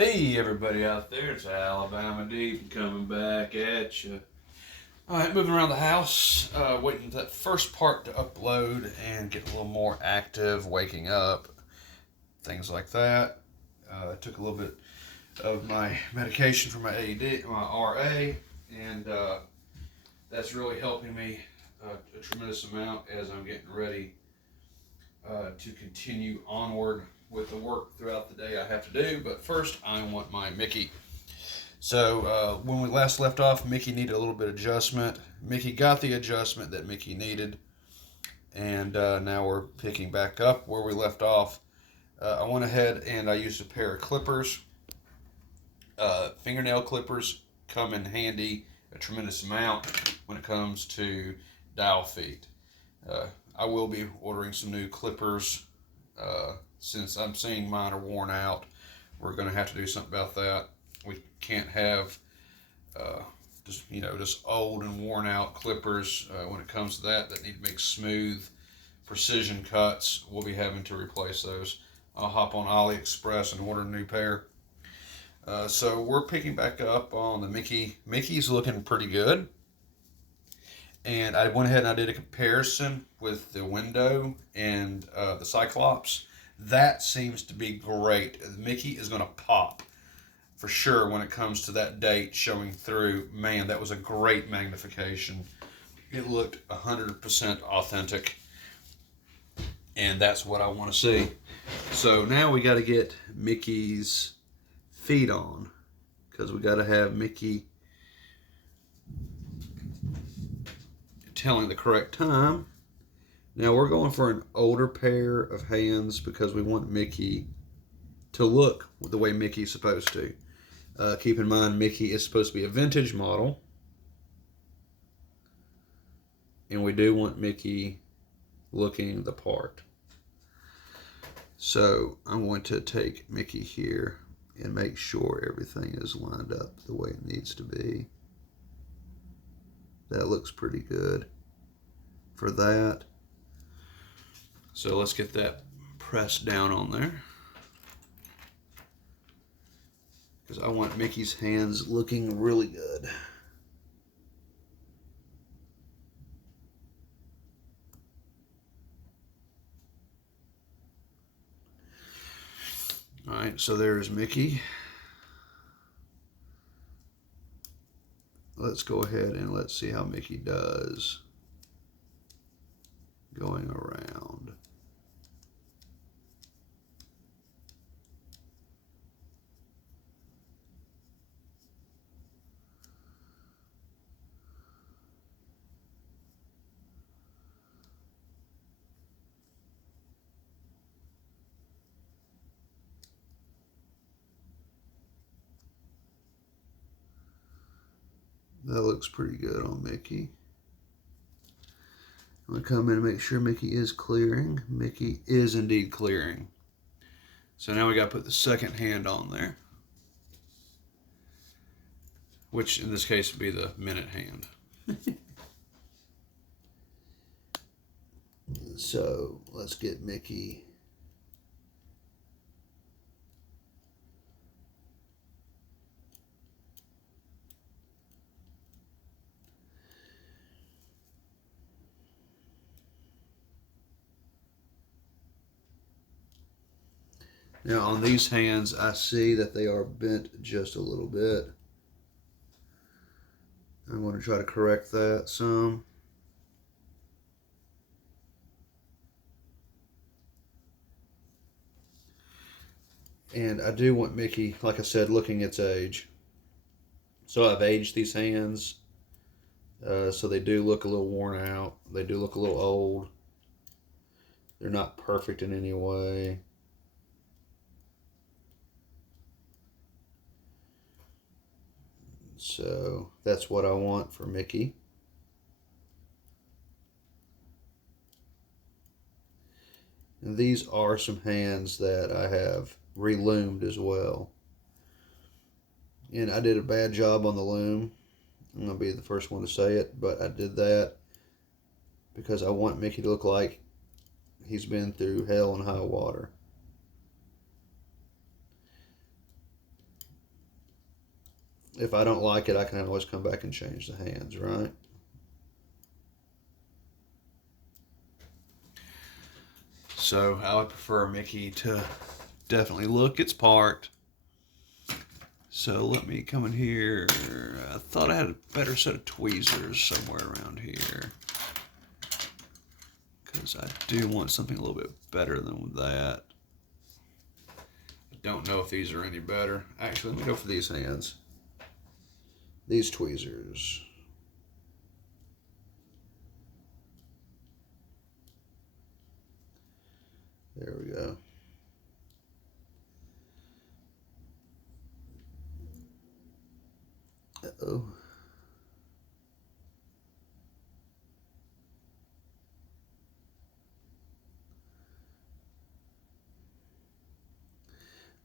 Hey everybody out there, it's Alabama Deep coming back at you. Alright, moving around the house, waiting for that first part to upload and get a little more active, waking up, things like that. I took a little bit of my medication for my AD, my RA, and that's really helping me a tremendous amount as I'm getting ready to continue onward with the work throughout the day I have to do. But first, I want my Mickey. So when we last left off, Mickey needed a little bit of adjustment. Mickey got the adjustment that Mickey needed, and now we're picking back up where we left off. I went ahead and I used a pair of clippers. Fingernail clippers come in handy a tremendous amount when it comes to dial feet. I will be ordering some new clippers since I'm seeing mine are worn out. We're going to have to do something about that. We can't have just old and worn out clippers when it comes to that need to make smooth precision cuts. We'll be having to replace those. I'll hop on AliExpress and order a new pair. So we're picking back up on the Mickey. Mickey's looking pretty good. And I went ahead and I did a comparison with the window and the Cyclops. That seems to be great. Mickey is going to pop for sure when it comes to that date showing through. Man, that was a great magnification. It looked 100% authentic. And that's what I want to see. So now we got to get Mickey's feet on, because we got to have Mickey telling the correct time. Now we're going for an older pair of hands because we want Mickey to look the way Mickey's supposed to. Keep in mind, Mickey is supposed to be a vintage model, and we do want Mickey looking the part. So I'm going to take Mickey here and make sure everything is lined up the way it needs to be. That looks pretty good for that. So let's get that pressed down on there, because I want Mickey's hands looking really good. All right, so there's Mickey. Let's go ahead and let's see how Mickey does going around. That looks pretty good on Mickey. I'm going to come in and make sure Mickey is clearing. Mickey is indeed clearing. So now we got to put the second hand on there, which in this case would be the minute hand. So let's get Mickey. Now on these hands, I see that they are bent just a little bit. I'm going to try to correct that some. And I do want Mickey, like I said, looking its age. So I've aged these hands, so they do look a little worn out. They do look a little old. They're not perfect in any way. So that's what I want for Mickey. And these are some hands that I have reloomed as well. And I did a bad job on the loom. I'm going to be the first one to say it, but I did that because I want Mickey to look like he's been through hell and high water. if I don't like it, I can always come back and change the hands, right? So I would prefer Mickey to definitely look its part. So let me come in here. I thought I had a better set of tweezers somewhere around here, because I do want something a little bit better than that. I don't know if these are any better. Actually, let me go for these hands. These tweezers. There we go. Uh-oh.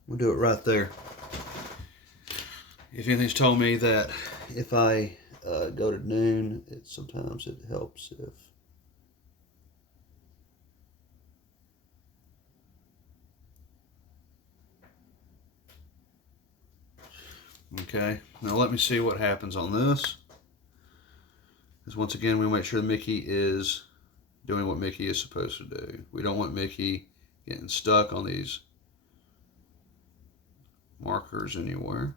We'll do it right there. If anything's told me that if I go to noon, sometimes it helps if okay. Now let me see what happens on this. Because once again, we make sure Mickey is doing what Mickey is supposed to do. We don't want Mickey getting stuck on these markers anywhere.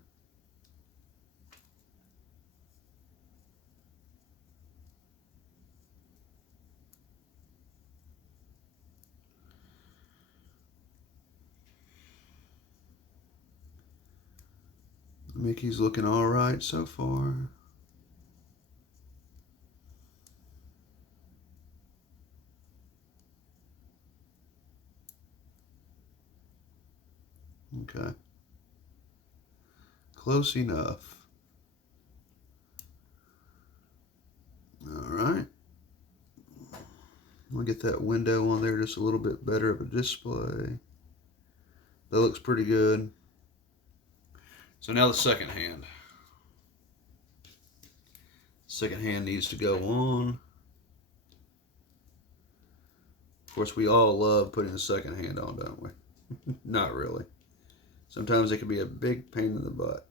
Mickey's looking all right so far. Okay. Close enough. All right. We'll get that window on there just a little bit better of a display. That looks pretty good. So now the second hand. Second hand needs to go on. Of course, we all love putting the second hand on, don't we? Not really. Sometimes it can be a big pain in the butt.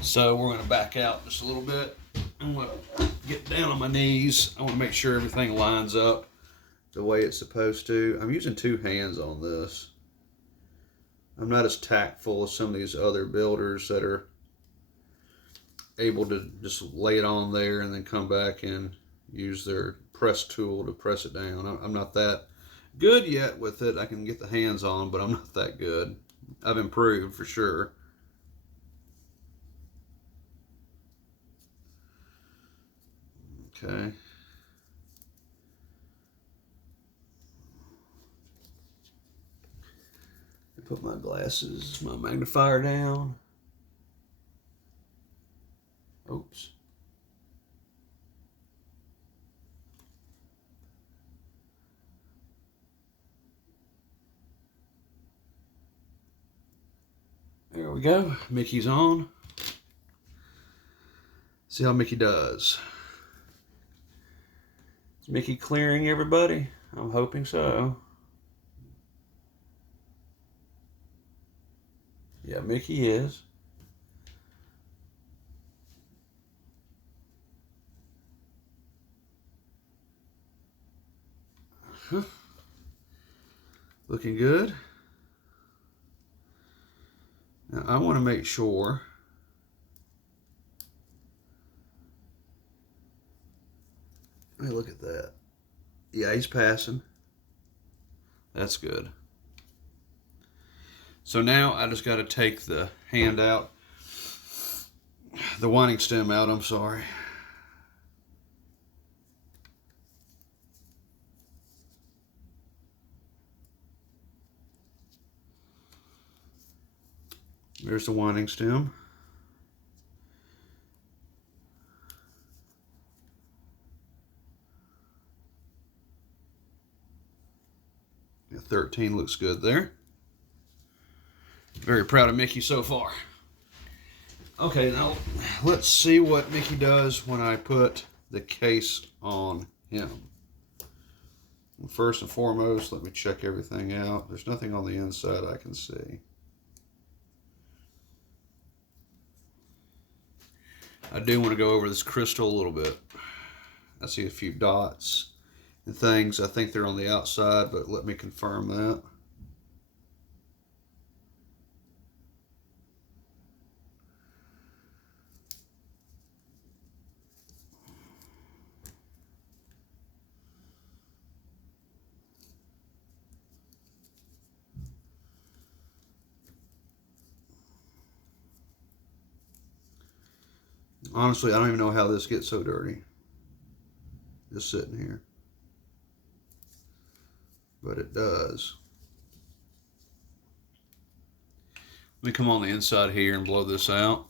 So we're going to back out just a little bit. I'm going to get down on my knees. I want to make sure everything lines up the way it's supposed to. I'm using two hands on this. I'm not as tactful as some of these other builders that are able to just lay it on there and then come back and use their press tool to press it down. I'm not that good yet with it. I can get the hands on, but I'm not that good. I've improved for sure. Okay. Put my glasses, my magnifier down. Oops. There we go. Mickey's on. See how Mickey does. Is Mickey clearing everybody? I'm hoping so. Yeah, Mickey is. Looking good. Now I want to make sure let me look at that. Yeah, he's passing. That's good. So now I just got to take the hand out, the winding stem out, I'm sorry. There's the winding stem. Yeah, 13 looks good there. Very proud of Mickey so far. Okay, now let's see what Mickey does when I put the case on him. First and foremost, let me check everything out. There's nothing on the inside I can see. I do want to go over this crystal a little bit. I see a few dots and things. I think they're on the outside, but let me confirm that. Honestly, I don't even know how this gets so dirty. Just sitting here. But it does. Let me come on the inside here and blow this out.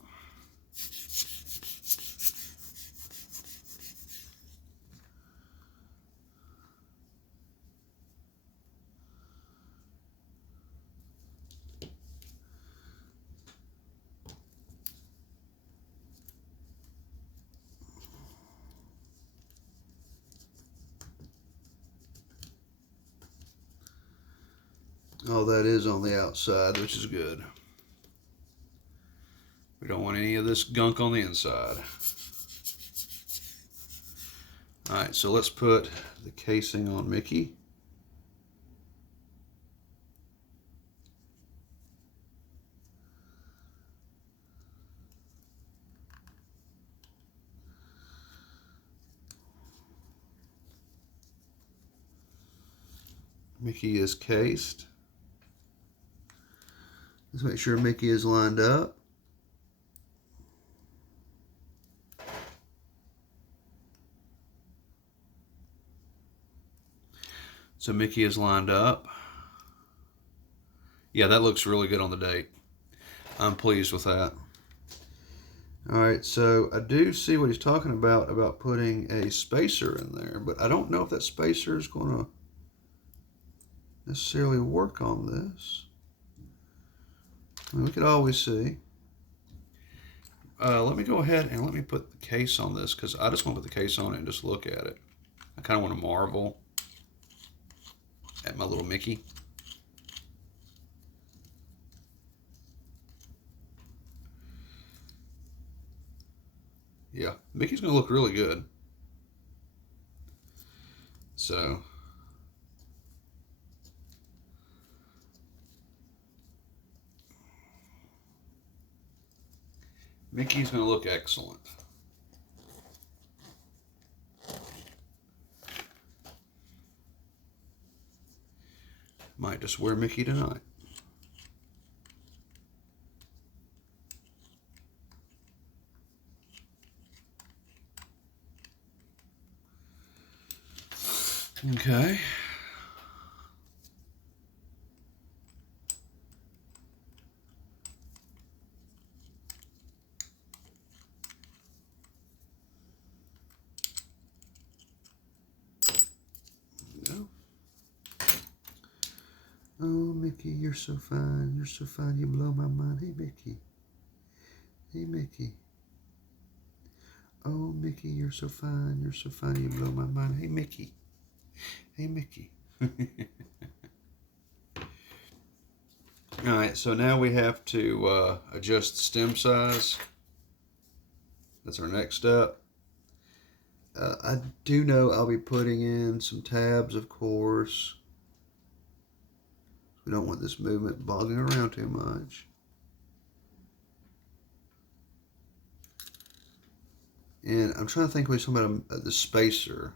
Oh, that is on the outside, which is good. We don't want any of this gunk on the inside. All right, so let's put the casing on Mickey. Mickey is cased. Let's make sure Mickey is lined up. So Mickey is lined up. Yeah, that looks really good on the date. I'm pleased with that. All right, so I do see what he's talking about putting a spacer in there, but I don't know if that spacer is going to necessarily work on this. I mean, we could always see. Let me go ahead and let me put the case on this, because I just want to put the case on it and just look at it. I kind of want to marvel at my little Mickey. Yeah, Mickey's going to look really good. So Mickey's going to look excellent. Might just wear Mickey tonight. Okay. Oh, Mickey, you're so fine. You're so fine. You blow my mind. Hey, Mickey. Hey, Mickey. Oh, Mickey, you're so fine. You're so fine. You blow my mind. Hey, Mickey. Hey, Mickey. All right, so now we have to adjust the stem size. That's our next step. I do know I'll be putting in some tabs, of course. We don't want this movement bogging around too much. And I'm trying to think what he's talking about the spacer.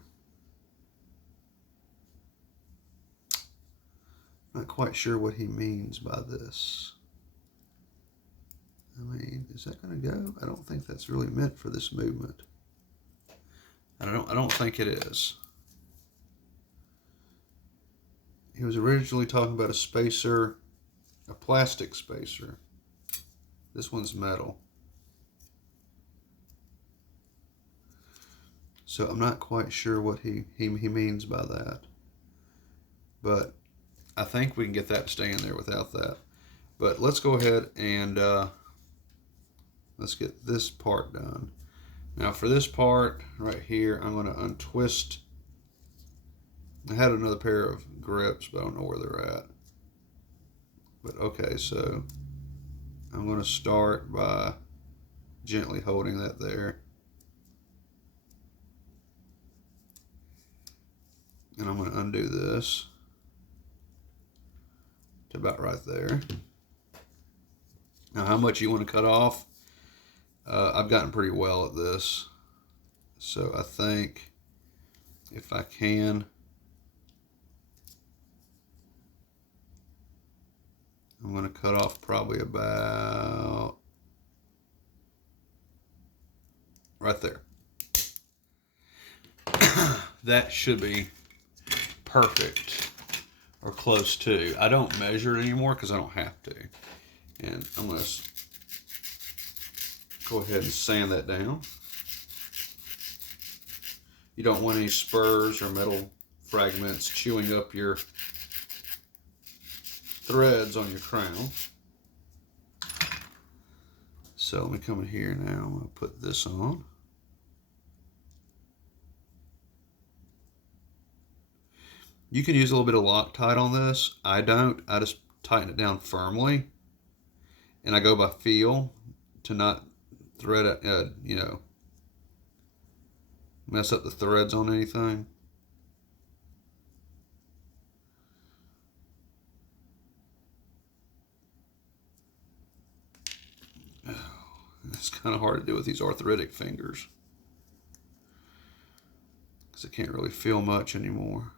Not quite sure what he means by this. I mean, is that going to go? I don't think that's really meant for this movement. I don't think it is. He was originally talking about a spacer, a plastic spacer. This one's metal. So I'm not quite sure what he means by that. But I think we can get that to stay in there without that. But let's go ahead and let's get this part done. Now for this part right here, I'm going to untwist. I had another pair of grips, but I don't know where they're at. But okay, so I'm going to start by gently holding that there. And I'm going to undo this to about right there. Now, how much you want to cut off? I've gotten pretty well at this. So I think if I can, I'm going to cut off probably about right there. That should be perfect or close to. I don't measure it anymore because I don't have to. And I'm going to go ahead and sand that down. You don't want any spurs or metal fragments chewing up your threads on your crown. So let me come in here now. I'm going to put this on. You can use a little bit of Loctite on this. I don't. I just tighten it down firmly. And I go by feel to not thread it, mess up the threads on anything. It's kind of hard to do with these arthritic fingers because I can't really feel much anymore.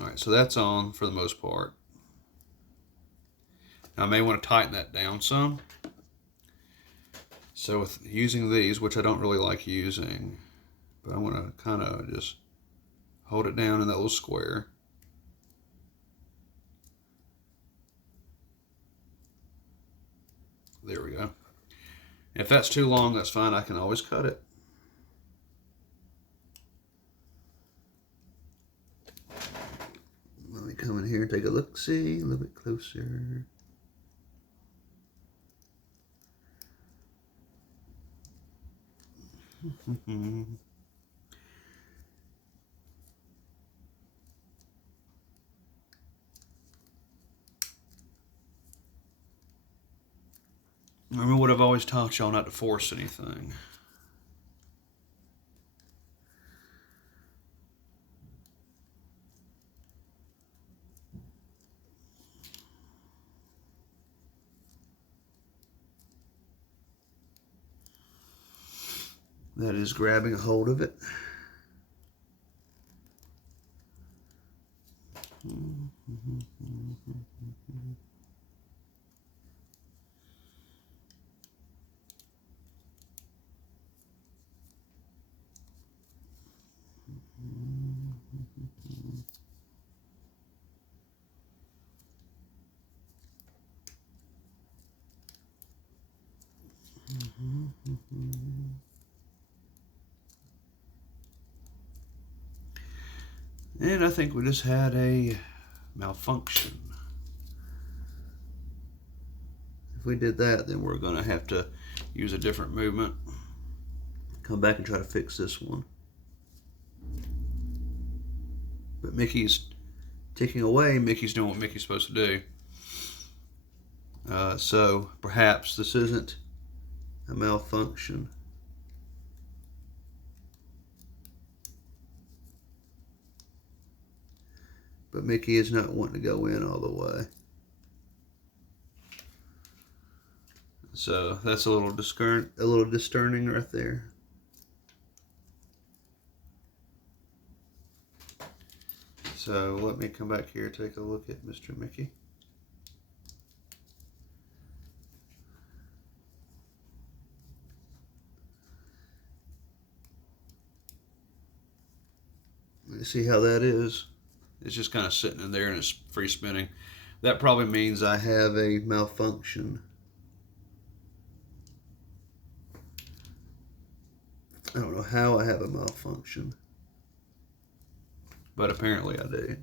All right, so that's on for the most part. Now I may want to tighten that down some. So with using these, which I don't really like using, but I want to kind of just hold it down in that little square. There we go. If that's too long, that's fine. I can always cut it. Let me come in here and take a look-see, a little bit closer. Remember what I've always taught y'all, not to force anything. That is grabbing a hold of it. And I think we just had a malfunction. If we did that, then we're going to have to use a different movement. Come back and try to fix this one. But Mickey's ticking away. Mickey's doing what Mickey's supposed to do. So perhaps this isn't a malfunction. But Mickey is not wanting to go in all the way. So that's a little discerning right there. So let me come back here and take a look at Mr. Mickey. Let's see how that is. It's just kind of sitting in there and it's free spinning. That probably means I have a malfunction. I don't know how I have a malfunction, but apparently I do.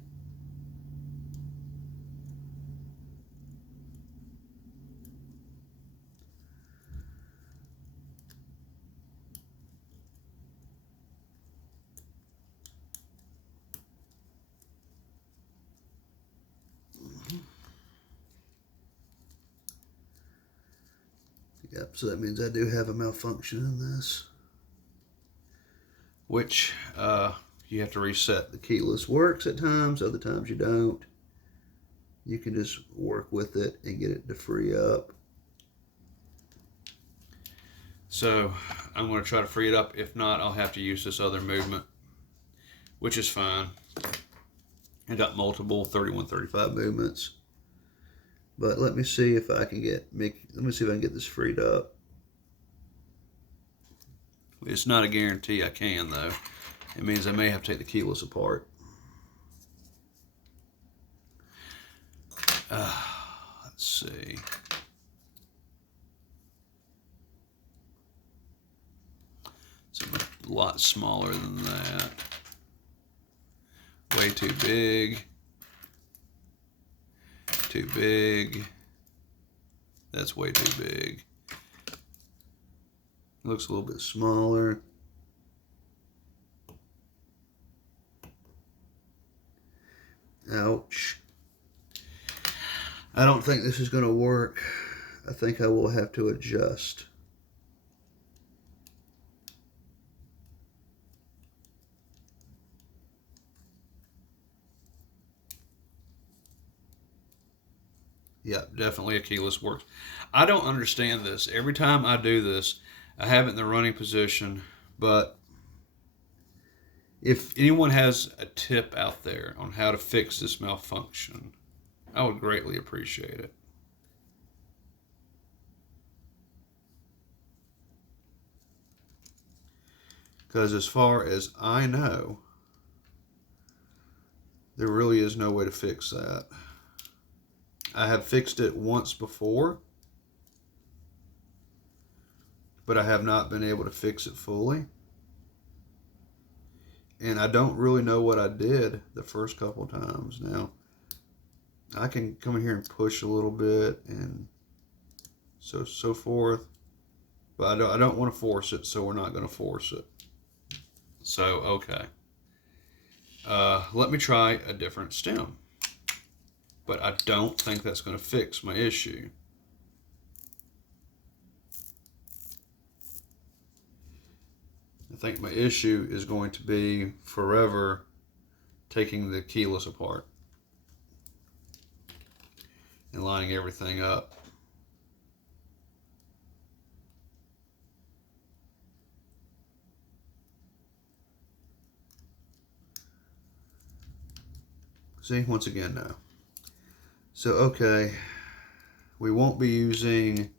Yep, so that means I do have a malfunction in this. Which you have to reset. The keyless works at times, other times you don't. You can just work with it and get it to free up. So I'm going to try to free it up. If not, I'll have to use this other movement, which is fine. I got multiple 3135 movements. But let me see if I can get this freed up. It's not a guarantee I can, though. It means I may have to take the keyless apart. Let's see. It's a lot smaller than that. Way too big. Too big. That's way too big. Looks a little bit smaller. Ouch. I don't think this is going to work. I think I will have to adjust. Yeah, definitely a keyless works. I don't understand this. Every time I do this, I have it in the running position, but if anyone has a tip out there on how to fix this malfunction, I would greatly appreciate it. Because as far as I know, there really is no way to fix that. I have fixed it once before, but I have not been able to fix it fully. And I don't really know what I did the first couple times. Now, I can come in here and push a little bit and so forth, but I don't want to force it, so we're not going to force it. So, okay. Let me try a different stem. But I don't think that's going to fix my issue. I think my issue is going to be forever taking the keyless apart and lining everything up. See, once again now. So, okay, we won't be using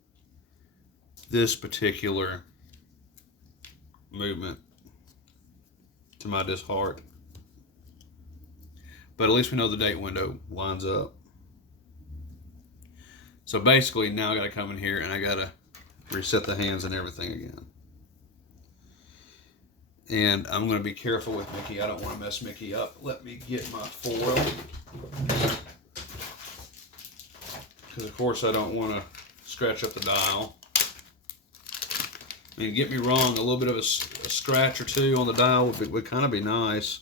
this particular movement to my disheart. But at least we know the date window lines up. So basically, now I got to come in here and I got to reset the hands and everything again. And I'm going to be careful with Mickey. I don't want to mess Mickey up. Let me get my foil. Because, of course, I don't want to scratch up the dial. I mean, get me wrong, a little bit of a scratch or two on the dial would kind of be nice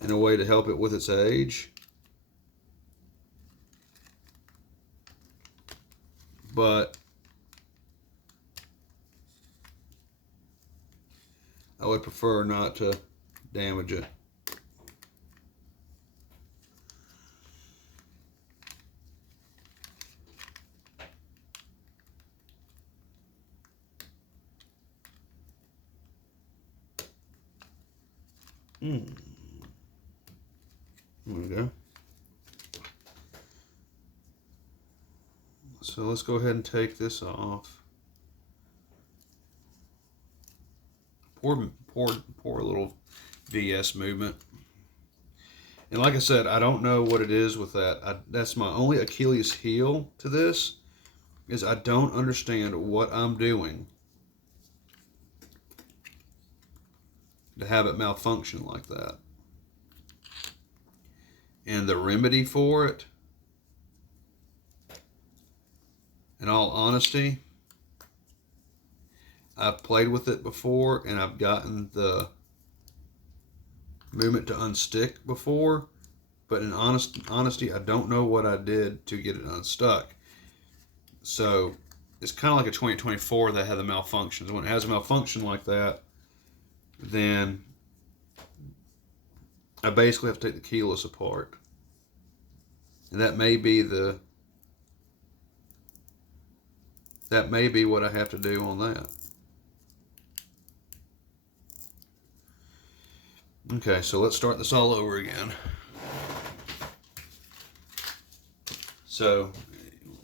in a way to help it with its age. But I would prefer not to damage it. There we go. So let's go ahead and take this off. Poor little VS movement. And like I said, I don't know what it is with that. That's my only Achilles heel to this, is I don't understand what I'm doing to have it malfunction like that. And the remedy for it, in all honesty, I've played with it before and I've gotten the movement to unstick before, but in honesty, I don't know what I did to get it unstuck. So it's kind of like a 2024 that had the malfunctions. When it has a malfunction like that, then I basically have to take the keyless apart. And that may be what I have to do on that. Okay, so let's start this all over again. So,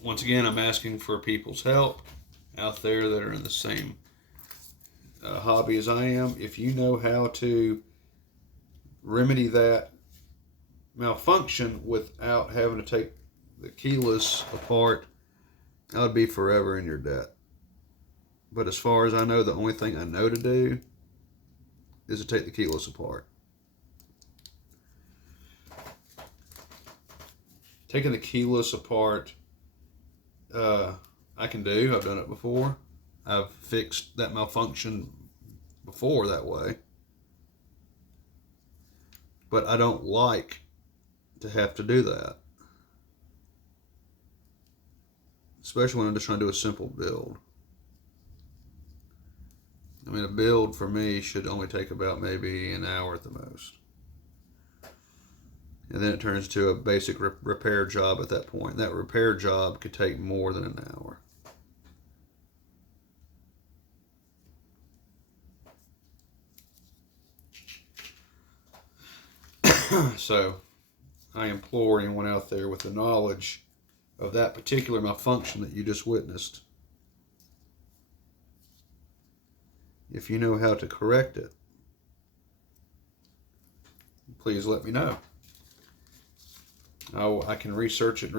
once again, I'm asking for people's help out there that are in the same hobby as I am. If you know how to remedy that malfunction without having to take the keyless apart, I would be forever in your debt. But as far as I know, the only thing I know to do is to take the keyless apart. Taking the keyless apart, I can do. I've done it before. I've fixed that malfunction before that way. But I don't like to have to do that. Especially when I'm just trying to do a simple build. I mean, a build for me should only take about maybe an hour at the most. And then it turns to a basic repair job at that point. That repair job could take more than an hour. So, I implore anyone out there with the knowledge of that particular malfunction that you just witnessed, if you know how to correct it, please let me know. I can research it,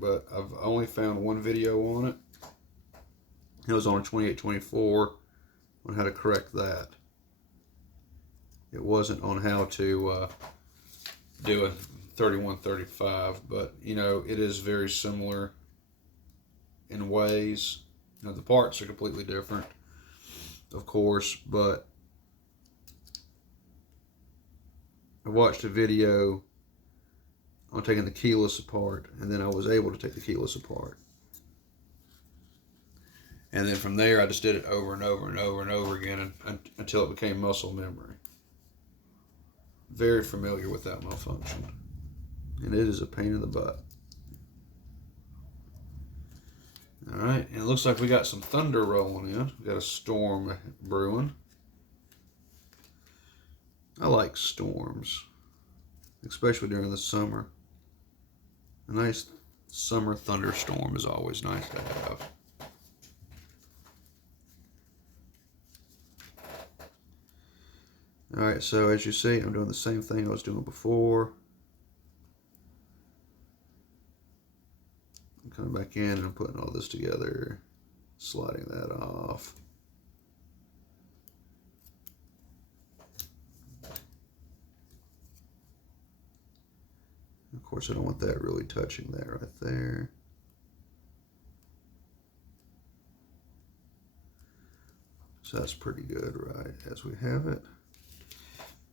but I've only found one video on it. It was on 2824 on how to correct that. It wasn't on how to do a 3135, but you know, it is very similar in ways. You know, the parts are completely different, of course, but I watched a video on taking the keyless apart, and then I was able to take the keyless apart. And then from there, I just did it over and over and over and over again until it became muscle memory. Very familiar with that malfunction. And it is a pain in the butt. Alright, and it looks like we got some thunder rolling in. We got a storm brewing. I like storms, especially during the summer. A nice summer thunderstorm is always nice to have. Alright, so as you see, I'm doing the same thing I was doing before. I'm coming back in and I'm putting all this together, sliding that off. Of course, I don't want that really touching that right there. So that's pretty good, right, as we have it.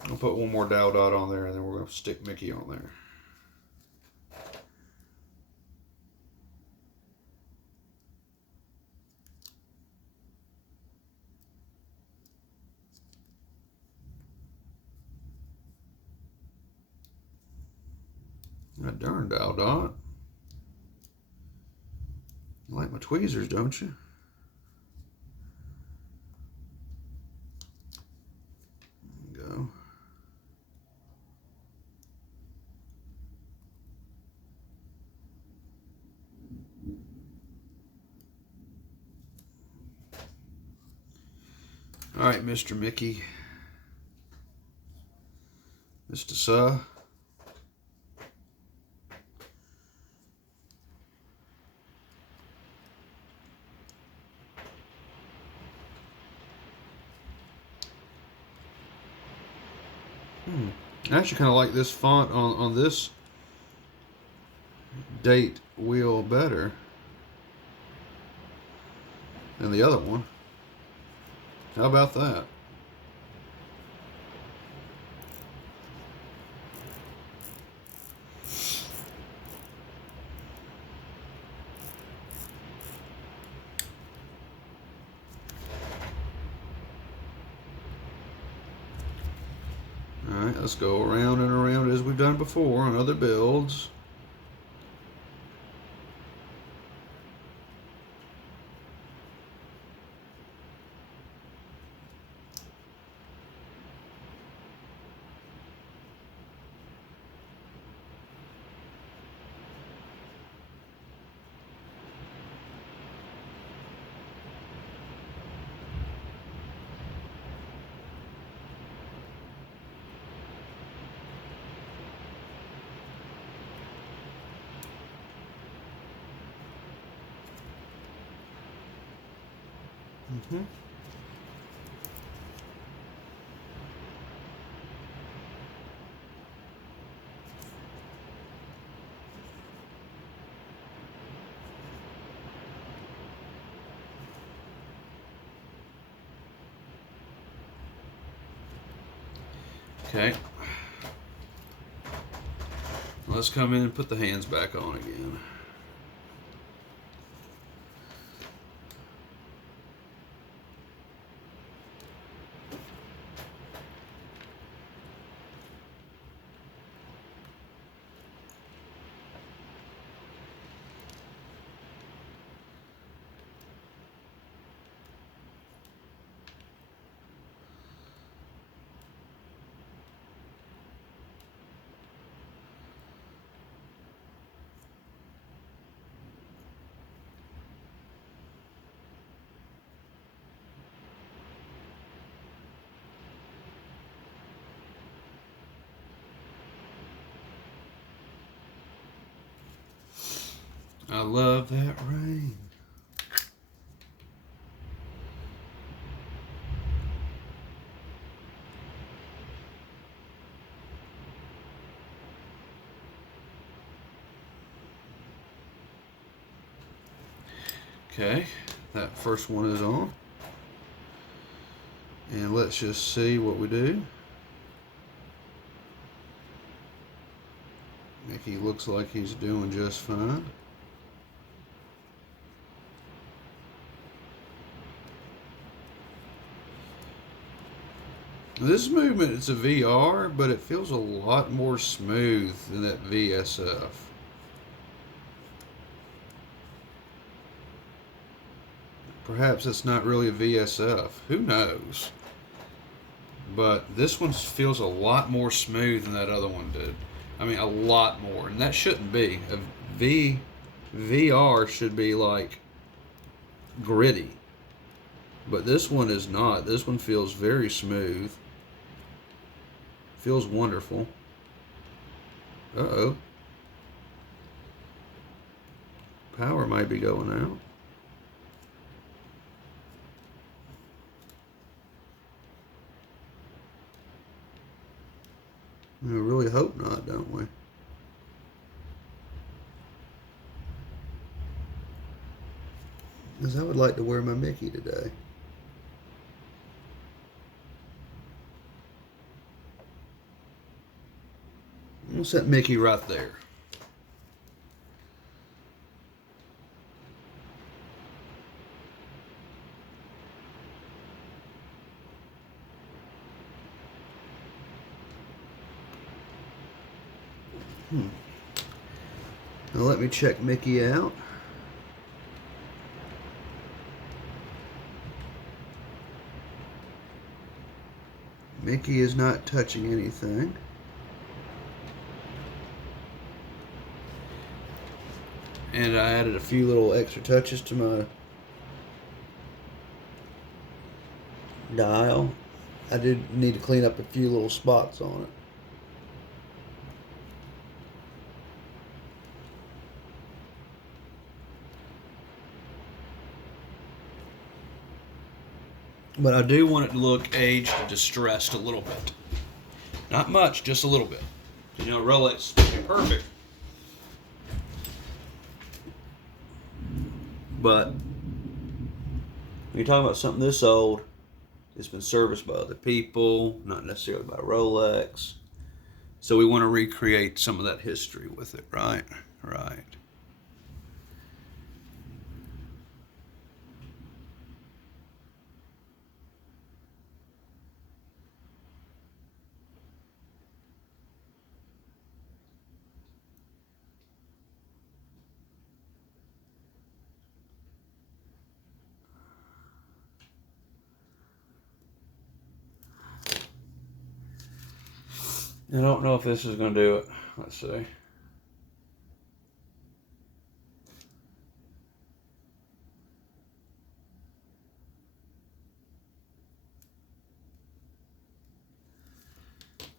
I'll put one more dowel dot on there, and then we're going to stick Mickey on there. That darn dowel dot. You like my tweezers, don't you? There we go. All right, Mr. Mickey. Mr. Suh. I actually kind of like this font on this date wheel better than the other one. How about that? Alright, let's go around and around as we've done before on other builds. Mm-hmm. Okay. Let's come in and put the hands back on again. I love that rain. Okay, that first one is on. And let's just see what we do. Mickey looks like he's doing just fine. This movement, it's a VR, but it feels a lot more smooth than that VSF. Perhaps it's not really a VSF. Who knows? But this one feels a lot more smooth than that other one did. I mean, a lot more. And that shouldn't be. A VR should be like gritty. But this one is not. This one feels very smooth. Feels wonderful. Uh-oh. Power might be going out. We really hope not, don't we? Because I would like to wear my Mickey today. We'll set Mickey right there. Now let me check Mickey out. Mickey is not touching anything. And I added a few little extra touches to my dial. I did need to clean up a few little spots on it. But I do want it to look aged and distressed a little bit. Not much, just a little bit. You know, Rolex is perfect. But when you're talking about something this old, it's been serviced by other people, not necessarily by Rolex. So we want to recreate some of that history with it, right? Right. I don't know if this is going to do it. Let's see.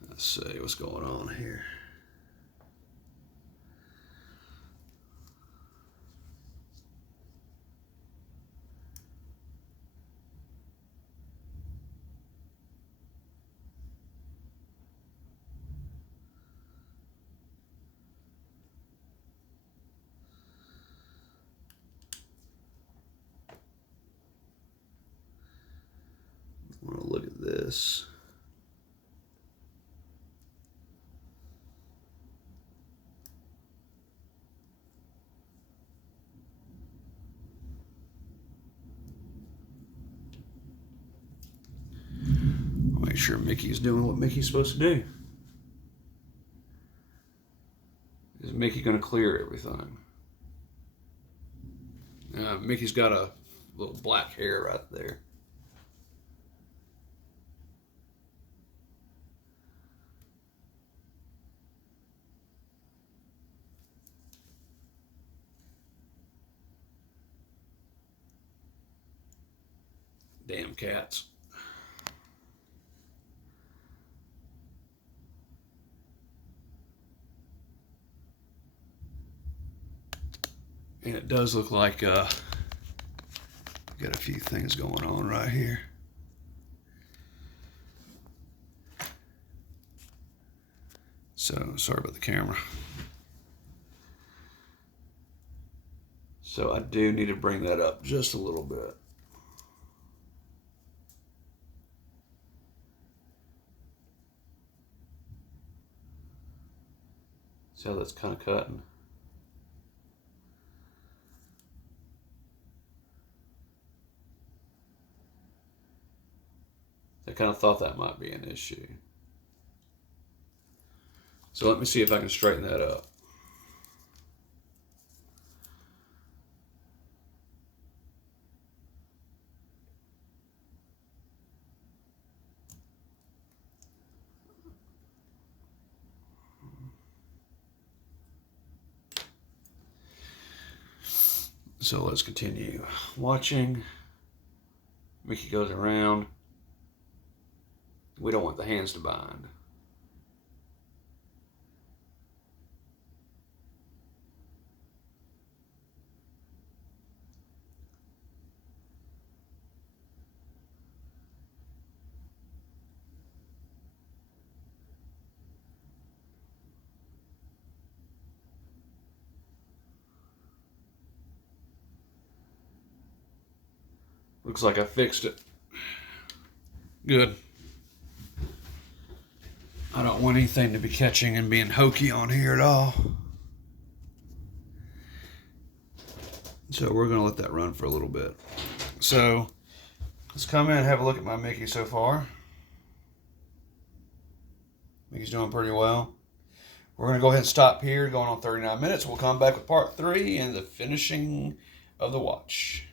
Let's see what's going on here. I want to look at this. Make sure Mickey's doing what Mickey's supposed to do. Is Mickey going to clear everything? Mickey's got a little black hair right there. Damn cats. And it does look like got a few things going on right here. So sorry about the camera. So I do need to bring that up just a little bit. See how that's kind of cutting? I kind of thought that might be an issue. So let me see if I can straighten that up. So let's continue watching. Mickey goes around. We don't want the hands to bind. Looks like I fixed it. Good. I don't want anything to be catching and being hokey on here at all. So we're going to let that run for a little bit. So let's come in and have a look at my Mickey so far. Mickey's doing pretty well. We're going to go ahead and stop here, going on 39 minutes. We'll come back with part 3 and the finishing of the watch.